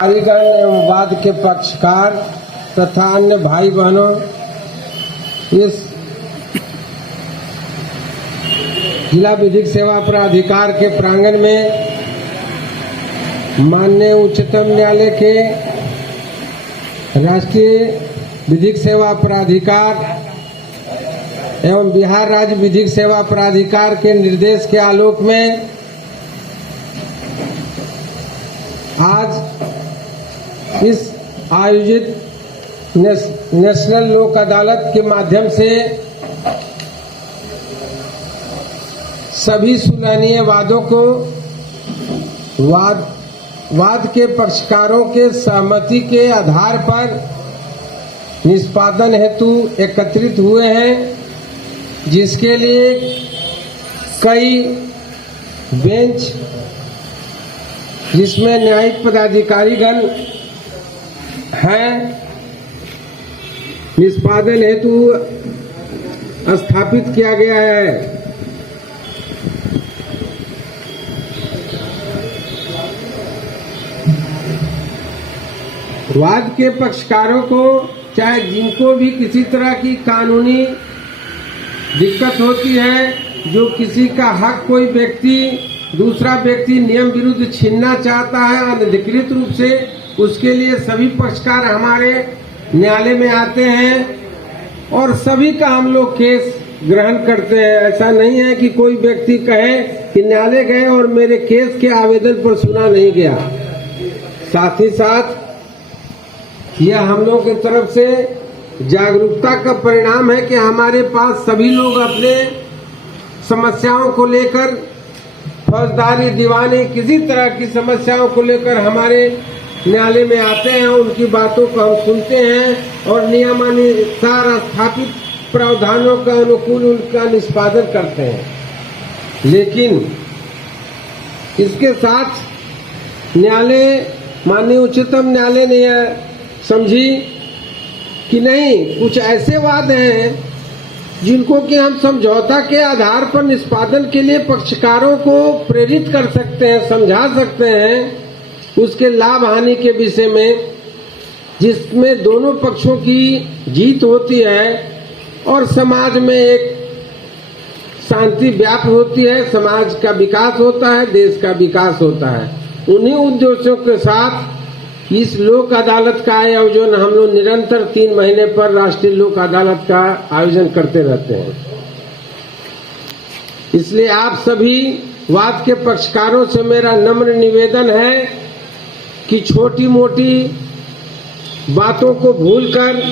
कारीगण एवं वाद के पक्षकार तथा अन्य भाई बहनों, इस जिला विधिक सेवा प्राधिकार के प्रांगण में माननीय उच्चतम न्यायालय के राष्ट्रीय विधिक सेवा प्राधिकार एवं बिहार राज्य विधिक सेवा प्राधिकार के निर्देश के आलोक में आज इस आयोजित नेशनल लोक अदालत के माध्यम से सभी सुलहनीय वादों को वाद के पक्षकारों के सहमति के आधार पर निष्पादन हेतु एकत्रित हुए हैं, जिसके लिए कई बेंच जिसमें न्यायिक पदाधिकारीगण हैं निष्पादन हेतु स्थापित किया गया है। वाद के पक्षकारों को चाहे जिनको भी किसी तरह की कानूनी दिक्कत होती है, जो किसी का हक कोई व्यक्ति दूसरा व्यक्ति नियम विरुद्ध छीनना चाहता है अनधिकृत रूप से, उसके लिए सभी पक्षकार हमारे न्यायालय में आते हैं और सभी का हम लोग केस ग्रहण करते हैं। ऐसा नहीं है कि कोई व्यक्ति कहे कि न्यायालय गए और मेरे केस के आवेदन पर सुना नहीं गया। साथ ही साथ यह हम लोग की तरफ से जागरूकता का परिणाम है कि हमारे पास सभी लोग अपने समस्याओं को लेकर, फौजदारी दीवानी किसी तरह की समस्याओं को लेकर हमारे न्यायालय में आते हैं। उनकी बातों को हम सुनते हैं और नियमानुसार स्थापित प्रावधानों के अनुकूल उनका निष्पादन करते हैं। लेकिन इसके साथ न्यायालय, माननीय उच्चतम न्यायालय ने यह समझी कि नहीं, कुछ ऐसे वाद हैं जिनको कि हम समझौता के आधार पर निष्पादन के लिए पक्षकारों को प्रेरित कर सकते हैं, समझा सकते हैं उसके लाभ हानि के विषय में, जिसमें दोनों पक्षों की जीत होती है और समाज में एक शांति व्याप्त होती है, समाज का विकास होता है, देश का विकास होता है। उन्हीं उद्देश्यों के साथ इस लोक अदालत का आयोजन हम लोग निरंतर 3 महीने पर राष्ट्रीय लोक अदालत का आयोजन करते रहते हैं। इसलिए आप सभी वाद के पक्षकारों से मेरा नम्र निवेदन है कि छोटी मोटी बातों को भूलकर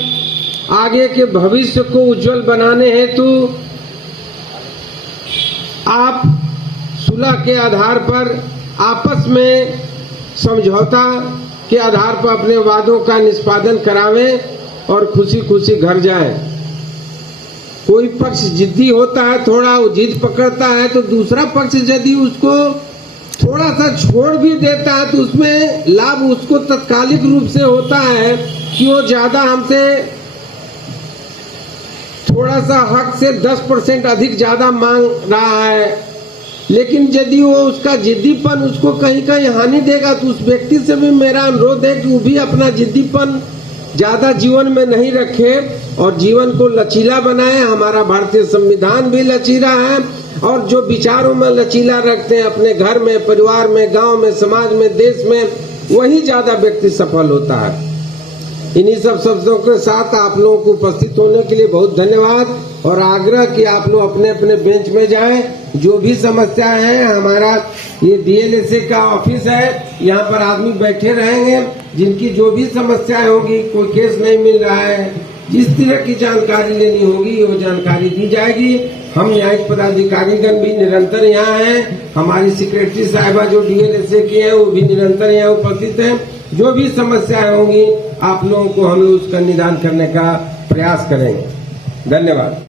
आगे के भविष्य को उज्जवल बनाने हेतु आप सुलह के आधार पर, आपस में समझौता के आधार पर अपने वादों का निष्पादन करावें और खुशी खुशी घर जाएं। कोई पक्ष जिद्दी होता है, थोड़ा वो जिद पकड़ता है, तो दूसरा पक्ष यदि उसको थोड़ा सा छोड़ भी देता है तो उसमें लाभ उसको तत्कालिक रूप से होता है कि वो ज्यादा हमसे थोड़ा सा हक से 10% अधिक ज्यादा मांग रहा है। लेकिन यदि वो उसका जिद्दीपन उसको कहीं कहीं हानि देगा तो उस व्यक्ति से भी मेरा अनुरोध है कि वो भी अपना जिद्दीपन ज्यादा जीवन में नहीं रखे और जीवन को लचीला बनाए। हमारा भारतीय संविधान भी लचीला है और जो विचारों में लचीला रखते हैं अपने घर में, परिवार में, गांव में, समाज में, देश में, वही ज्यादा व्यक्ति सफल होता है। इन्हीं सब शब्दों के साथ आप लोगों को उपस्थित होने के लिए बहुत धन्यवाद और आग्रह कि आप लोग अपने अपने बेंच में जाएं। जो भी समस्याएं हैं, हमारा ये डीएलएसए का ऑफिस है, यहाँ पर आदमी बैठे रहेंगे। जिनकी जो भी समस्याएं होगी, कोई केस नहीं मिल रहा है, जिस तरह की जानकारी लेनी होगी वो जानकारी दी जाएगी। हम न्यायिक पदाधिकारीगण भी निरंतर यहाँ हैं। हमारी सेक्रेटरी साहिबा जो डीएलएसए की है वो भी निरंतर यहाँ उपस्थित है। जो भी समस्याएं होंगी आप लोगों को हम लोग उसका निदान करने का प्रयास करेंगे। धन्यवाद।